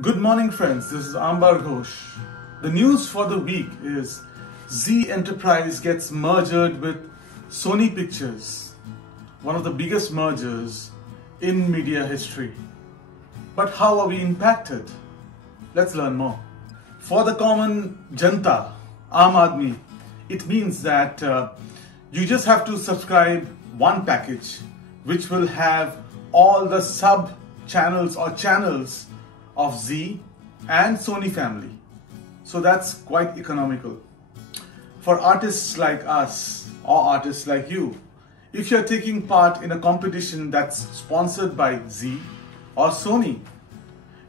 Good morning friends, this is Ambar Ghosh. The news for the week is Zee Enterprise gets merged with Sony Pictures, one of the biggest mergers in media history. But how are we impacted? Let's learn more. For the common janta, Aam Aadmi, it means that you just have to subscribe one package which will have all the sub channels or channels of Zee and Sony family. So that's quite economical. For artists like us or artists like you, if you're taking part in a competition that's sponsored by Zee or Sony,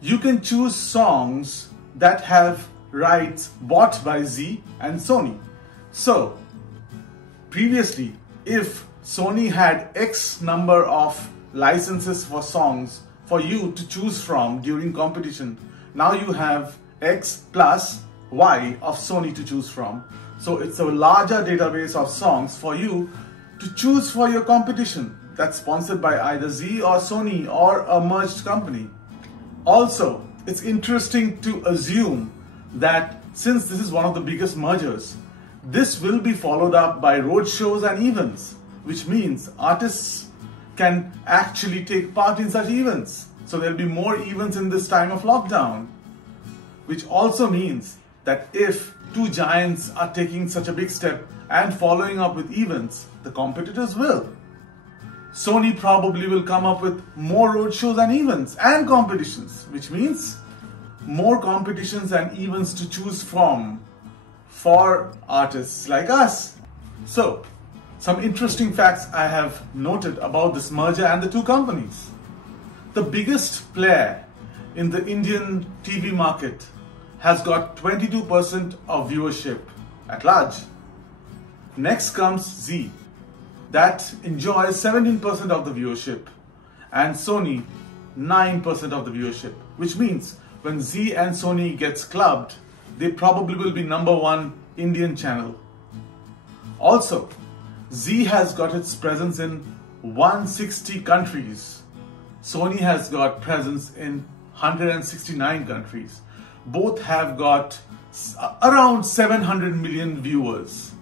you can choose songs that have rights bought by Zee and Sony. So previously, if Sony had X number of licenses for songs for you to choose from during competition, now you have X plus Y of Sony to choose from. So it's a larger database of songs for you to choose for your competition that's sponsored by either Zee or Sony or a merged company. Also, it's interesting to assume that since this is one of the biggest mergers, this will be followed up by road shows and events, which means artists can actually take part in such events. So there'll be more events in this time of lockdown, which also means that if two giants are taking such a big step and following up with events, the competitors will. Sony probably will come up with more road shows and events and competitions, which means more competitions and events to choose from for artists like us. So, some interesting facts I have noted about this merger and the two companies. The biggest player in the Indian TV market has got 22% of viewership at large. Next comes Zee, that enjoys 17% of the viewership, and Sony 9% of the viewership, which means when Zee and Sony gets clubbed, they probably will be #1 Indian channel. Also, Zee has got its presence in 160 countries. Sony has got presence in 169 countries. Both have got around 700 million viewers.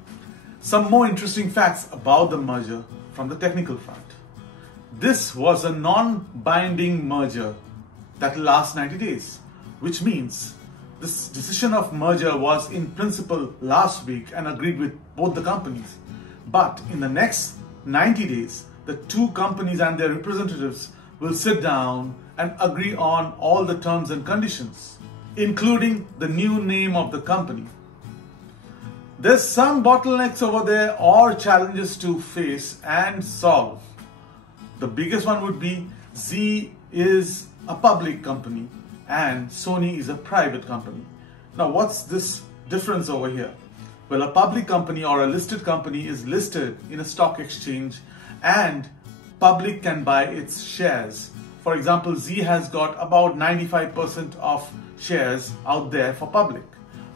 Some more interesting facts about the merger from the technical front. This was a non-binding merger that will last 90 days, which means this decision of merger was in principle last week and agreed with both the companies. But in the next 90 days, the two companies and their representatives will sit down and agree on all the terms and conditions, including the new name of the company. There's some bottlenecks over there or challenges to face and solve. The biggest one would be Zee is a public company and Sony is a private company. Now, what's this difference over here? Well, a public company or a listed company is listed in a stock exchange and public can buy its shares. For example, Zee has got about 95% of shares out there for public,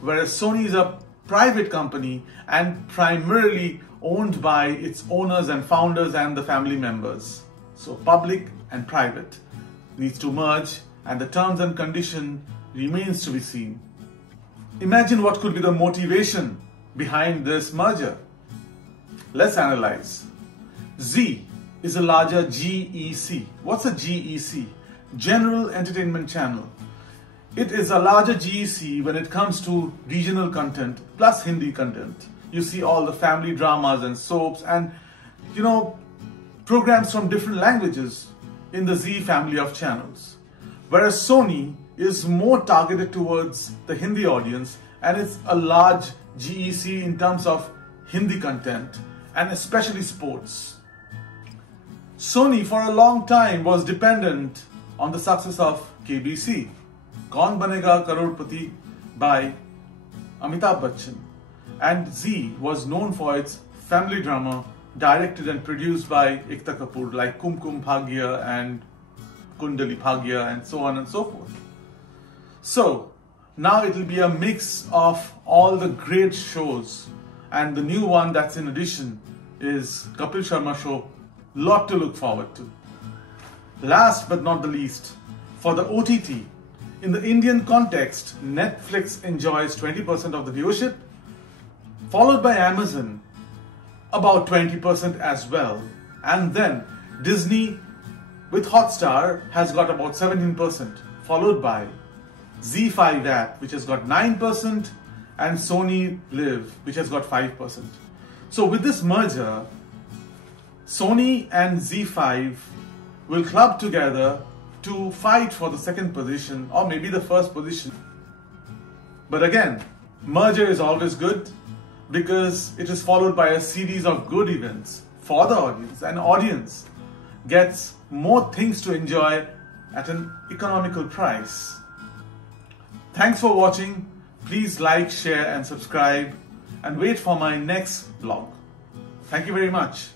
whereas Sony is a private company and primarily owned by its owners and founders and the family members. So public and private needs to merge and the terms and condition remains to be seen. Imagine what could be the motivation behind this merger. Let's analyze. Zee is a larger GEC. What's a GEC? General Entertainment Channel. It is a larger GEC when it comes to regional content plus Hindi content. You see all the family dramas and soaps and programs from different languages in the Zee family of channels. Whereas Sony is more targeted towards the Hindi audience and it's a large GEC in terms of Hindi content and especially sports. Sony for a long time was dependent on the success of KBC, Kaun Banega Crorepati by Amitabh Bachchan, and Zee was known for its family drama directed and produced by Ekta Kapoor like Kumkum Bhagya and Kundali Bhagya and so on and so forth. So now it will be a mix of all the great shows, and the new one that's in addition is Kapil Sharma Show. Lot to look forward to. Last but not the least, for the OTT, In the Indian context, Netflix enjoys 20% of the viewership, followed by Amazon, about 20% as well. And then Disney with Hotstar has got about 17%, followed by ZEE5 app, which has got 9%, and Sony Live, which has got 5%. So with this merger, Sony and ZEE5 will club together to fight for the second position or maybe the first position. But again, merger is always good because it is followed by a series of good events for the audience, and audience gets more things to enjoy at an economical price. Thanks for watching. Please like, share and subscribe, and wait for my next vlog. Thank you very much.